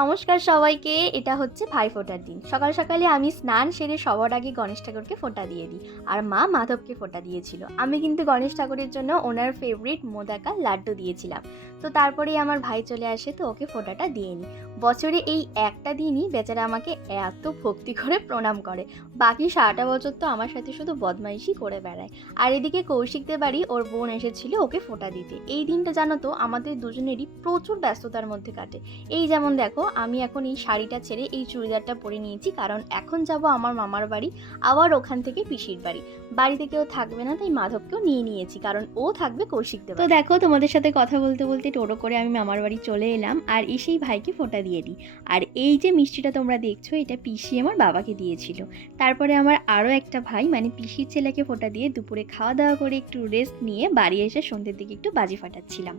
নমস্কার সবাইকে। এটা হচ্ছে ভাইফোঁটার দিন। সকাল সকালে আমি স্নান সেরে সবার আগে গণেশ ঠাকুরকে ফোঁটা দিয়ে দিই, আর মা মাধবকে ফোঁটা দিয়েছিল। আমি কিন্তু গণেশ ঠাকুরের জন্য ওনার ফেভারিট মোদাকা লাড্ডু দিয়েছিলাম। তো তারপরেই আমার ভাই চলে আসে, তো ওকে ফোঁটাটা দিয়ে নিই। বছরে এই একটা দিনই বেচারা আমাকে এত ভক্তি করে প্রণাম করে, বাকি সারাটা বছর তো আমার সাথে শুধু বদমাইশি করে বেড়ায়। আর এদিকে কৌশিকদের বাড়ি ওর বোন এসেছিল ওকে ফোঁটা দিতে। এই দিনটা জানো তো আমাদের দুজনেরই প্রচুর ব্যস্ততার মধ্যে কাটে। এই যেমন দেখো, আমি এখন এই শাড়িটা ছেড়ে এই চুড়িদারটা পরে নিয়েছি, কারণ এখন যাব আমার মামার বাড়ি, আবার ওখান থেকে পিসির বাড়ি। বাড়িতে কেউ থাকবে না, তাই মাধবকেও নিয়ে নিয়েছি, কারণ ও থাকবে কৌশিকদের বাড়ি। তো দেখো, তোমাদের সাথে কথা বলতে বলতে টোটো করে আমি মামার বাড়ি চলে এলাম, আর এসেই ভাইকে ফোঁটা দিয়ে দিই। আর এই যে মিষ্টিটা তোমরা দেখছো, এটা পিসি আমার বাবাকে দিয়েছিল। তারপরে আমার আরও একটা ভাই মানে পিসির ছেলেকে ফোঁটা দিয়ে দুপুরে খাওয়া দাওয়া করে একটু রেস্ট নিয়ে বাড়ি এসে সন্ধ্যের দিকে একটু বাজি ফাটাচ্ছিলাম।